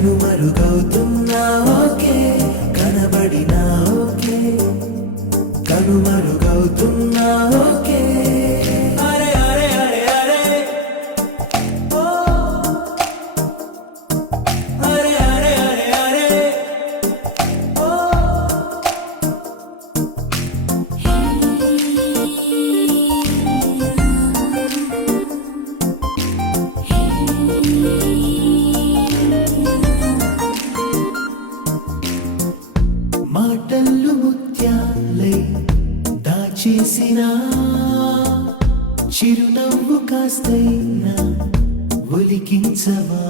కనుమరుగవుతున్నా okay, కనబడినా okay, కనుమరుగవుతున్నా okay. అరే అరే అరే అరే ఓ, అరే అరే అరే అరే ఓ. మాటలు ముత్యాలై దాచేసిన చిరునవ్వు కాస్తైనా ఒలికించవా.